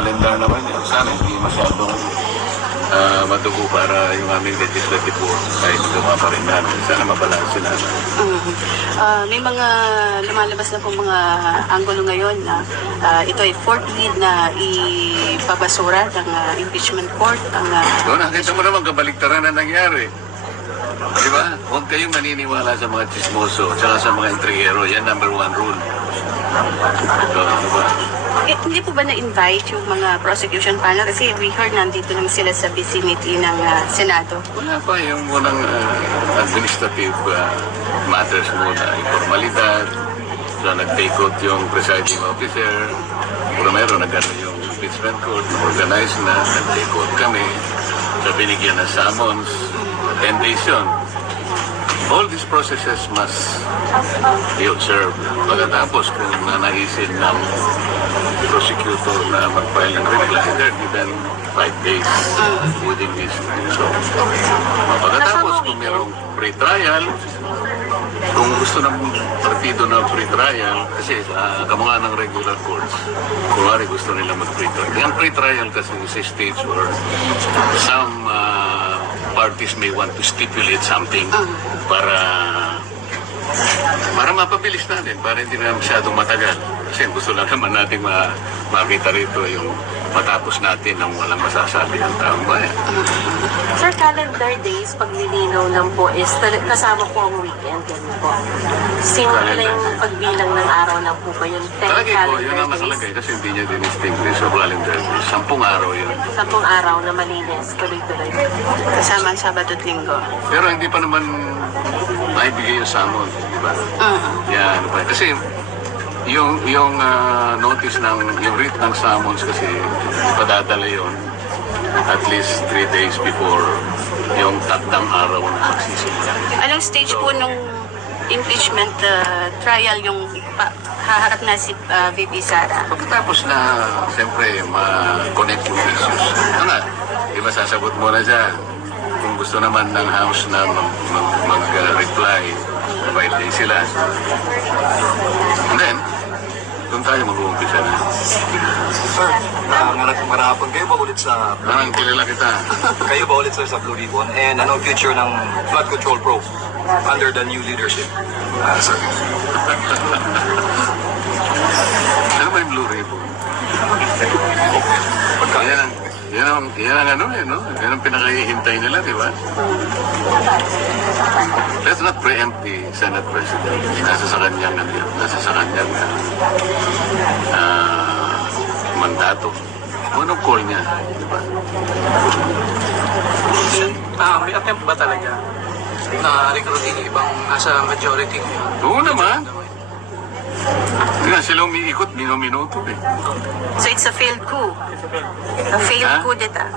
calendar naman yan. Sana hindi masyadong madugo para yung aming legislative work kahit gawa pa rin namin. Sana mabalansin namin. May mga lumalabas na pong mga anggulo ngayon na ito ay fourth lead na ipabasura ng impeachment court. Doon, nakita mo naman kabaliktaran na nangyari. Di ba? Huwag kayong maniniwala sa mga chismoso at sa mga intrigero. Yan number one rule. So, diba? Hindi po ba na-invite yung mga prosecution panel? Kasi we heard nandito lang sila sa vicinity ng Senado. Wala pa yung munang administrative matters muna. Informalidad. So, nag-take out yung presiding officer. Puro meron, nag-ano yung impeachment court. Organized na. Nag-take out kami. So, binigyan ng summons. 10 days yun. All these processes must be observed. Pagkatapos kung nanaisin ng prosecutor na mag-file ng reply, they're given 5 days within this. So, pagkatapos kung mayroong pre-trial, kung gusto ng partido na pre-trial, kasi kamukha ng regular courts, kung gusto nila mag-pre-trial. Yung pre-trial kasi is a stage where some parties may want to stipulate something para mapabilis natin, para hindi na masyadong matagal. Kasi gusto lang naman natin makita rito yung matapos natin ng walang masasabi ang taong bayan. Sir, calendar days, pag nilinaw lang po is kasama po ang weekend. Yan po. Simple yung pagbilang ng araw lang po ba yun? 10 Talagay ko, yun ang calendar days. nakalagay kasi hindi niya din-distinguish sa calendar days. 10 araw yun. 10 araw na malinis, tuloy-tuloy. Kasama ang Sabado at Linggo. Pero hindi pa naman maibigay yung summons, di ba? Yan, ano pa. Kasi yung notice yung writ ng summons kasi ipadadala yun at least 3 days before yung takdang araw na magsisimula. Anong stage po nung impeachment trial yung haharap na si VP Sara? Pagkatapos na, siyempre, ma-connect yung issues. Ito nga, di ba sasagot mo na dyan? Kung gusto naman ng House na mag-reply, 5 days sila. And then, doon tayo mag-uumpisa na. Sir, marahapon kayo ba ulit sa Parang kilala kita. kayo ba ulit sir sa Blue Ribbon? And anong future ng Flood Control Pro under the new leadership? Sir. Ano ba yung Blue Ribbon? Yan ang ano eh, no? Yan ang pinakahihintay nila, di ba? Let's not preempt the Senate President. Nasa sa kanyang mandato. Anong call niya, di ba? May attempt ba talaga na recruiting yung ibang nasa majority ngayon? Oo naman. Nga, sila umiikot, minuto eh. So it's a failed coup. A failed coup d'etat.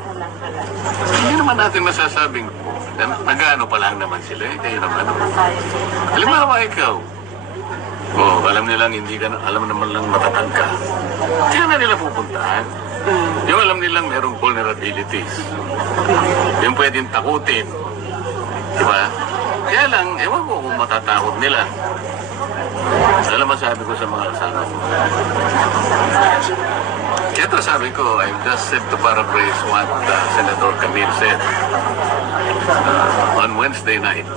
Hindi naman natin masasabing nag-ano pa lang naman sila eh. Kayo naman. Halimbawa ikaw. Alam nilang hindi ka, alam naman lang matatag ka. Hindi na nila pupuntahan. Yung alam nilang merong vulnerabilities. Yung pwedeng takutin. Diba? Kaya lang, ewan ko kung matatakot nila. Alam mo sabi ko sa mga kasama ko. Kaya ito sabi ko, I just said to paraphrase what Senator Camille said on Wednesday night.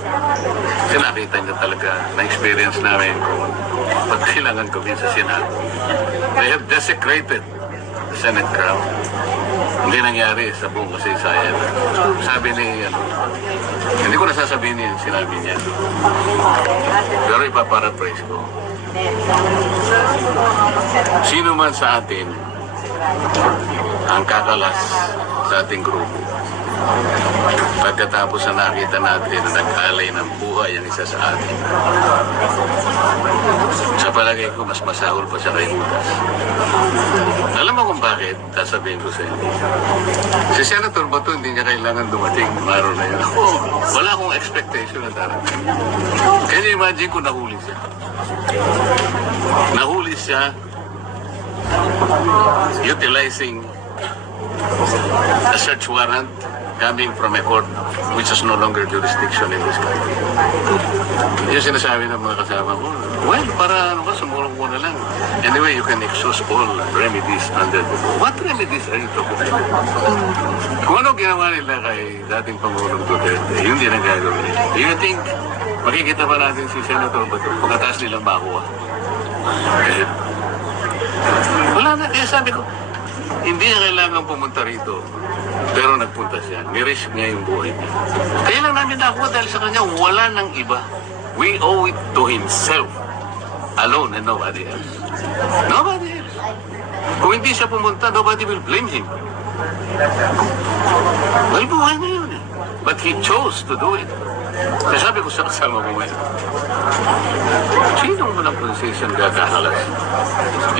Kasi nakita niya talaga, na-experience namin kung pag kailangan gawin sa Senado. They have desecrated the Senate crowd. Hindi nangyari sa buong kasaysayan. Sabi ni, hindi ko nasasabihin yung sinabi niya. Pero ipaparaphrase ko. Sino man sa atin ang kakalas sa ating grupo, pagkatapos na nakita natin na nag-alay ng buhay ang isa sa atin, sa palagay ko, mas masahol pa siya kay Judas. Alam mo kung bakit? Sasabihin ko sa inyo. Si Senator Bato, hindi niya kailangan dumating. Maro na yun. Wala akong expectation na darating. Can you imagine kung nahuli siya? Nahuli siya utilizing a search warrant coming from a court which has no longer jurisdiction in this country. Yung sinasabi ng mga kasama ko, well, para ano ba, sumulong mo na lang. Anyway, you can exhaust all remedies under the law. What remedies are you talking about? Kung ano ginawa nila kay dating Pangulong Duterte, yun din ang gagawin nila. Do you think makikita pa natin si Senator Bato pagkataas nilang makuha? Kasi wala na, kaya sabi ko, hindi niya kailangan pumunta rito. Pero nagpunta siya. Nirisk niya yung buhay niya. Kaya lang namin nakuha dahil sa kanya, wala nang iba. We owe it to himself. Alone and nobody else. Nobody else. Kung hindi siya pumunta, nobody will blame him. Well, buhay na yun eh. But he chose to do it. Kaya sabi ko sa kasama ko ngayon, sinong walang concession kakahalas?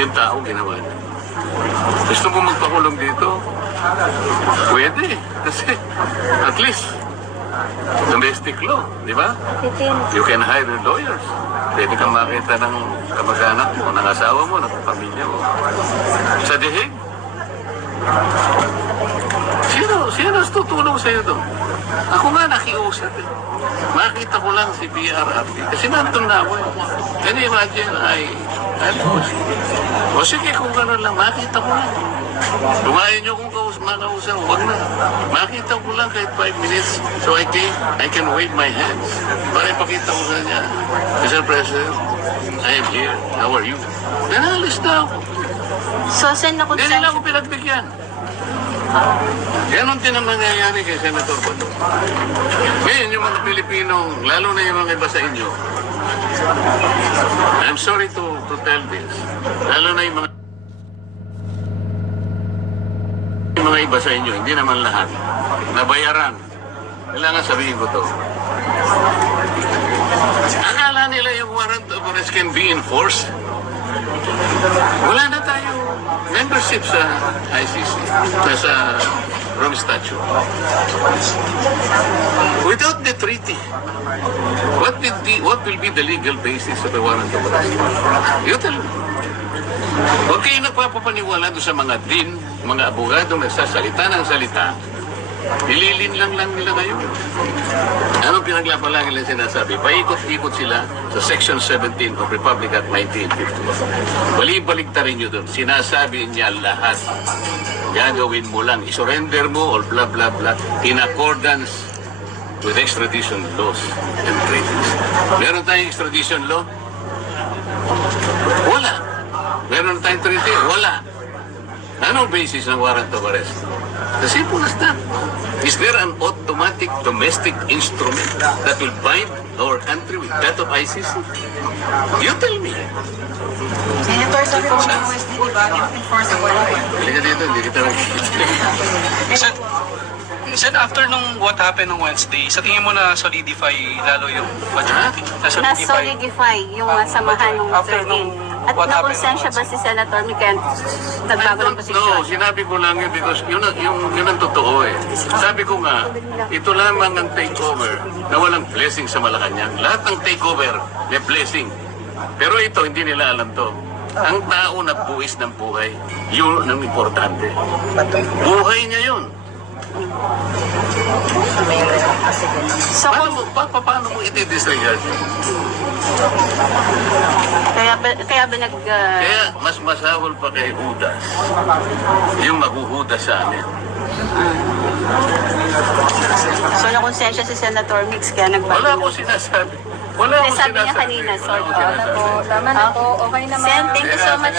Yung tao ginawa niya. Gusto mo magpakulong dito? Pwede. Kasi at least domestic law, di ba? You can hire lawyers. Pwede kang makita ng kamag-anak mo, ng asawa mo, ng pamilya mo. Sa dihig. Sino tutulong sa'yo doon? Ako nga nakiusap eh. Makita ko lang si PRRD. Kasi nandun na ako eh. Can you imagine, o sige, kung gano'n lang, makita ko lang. Kung ayaw nyo kung makausap, huwag na. Makita ko lang kahit 5 minutes so I can wave my hands. Para ipakita ko sa niya, Mr. President, I am here. How are you? Nanalis na ako. So, Sen, Hindi nila ako pinagbigyan. Ganon din ang nangyayari kay Senator Bato. Ngayon, yung mga Pilipino, lalo na yung mga iba sa inyo, I'm sorry to tell this, lalo na yung mga iba sa inyo, hindi naman lahat, nabayaran. Kailangan sabihin ko to. Akala nila yung warrant of arrest can be enforced. Wala na tayong membership sa ICC, sa Rome Statute. Without the treaty, what will be the legal basis of a warrant of arrest? You tell me. Huwag kayo nagpapapaniwala doon sa mga din, mga abogado nagsasalita ng salita, nililin lang nila ngayon. Anong pinaglapalang nila sinasabi? Paikot-ikot sila sa Section 17 of Republic Act 1951. Balik-baliktarin nyo doon. Sinasabi niya lahat. Gagawin mo lang. I-surrender mo or blah blah blah in accordance with extradition laws and treaties. Meron tayong extradition law? Wala. Meron tayong treaty? Wala. Anong basis ng warrant of arrest? The simple as that. Is there an automatic domestic instrument that will bind our country with that of ICC? You tell me. Senator, sabi po ng OSD, di ba, enforceable naman. Halika dito, hindi kita nakikita. Sen, after nung what happened on Wednesday, sa tingin mo na solidify lalo yung majority? na-solidify yung samahan ng After 13. nung At what happened nakonsensya ba si Senator Miken I nagbago ng don't posisyon? know. Sinabi ko lang yun because yun ang totoo eh. Sabi ko nga, ito lamang ang takeover na walang blessing sa Malacanang. Lahat ng takeover may blessing. Pero ito, hindi nila alam to. Ang tao na buwis ng buhay, yun ang importante. Buhay niya yun. So, Paano mo iti-disregard? kaya ba nag... Kaya mas masahol pa kay Judas. Yung maghuhudas sa amin. so, nakonsensya si Senator Mix kaya nagbago. Wala ko sinasabi. Wala ko Sabi niya sinasabi. kanina, Wala sort ko of. sinasabi. Tama na po, okay naman. Sen, thank you so much.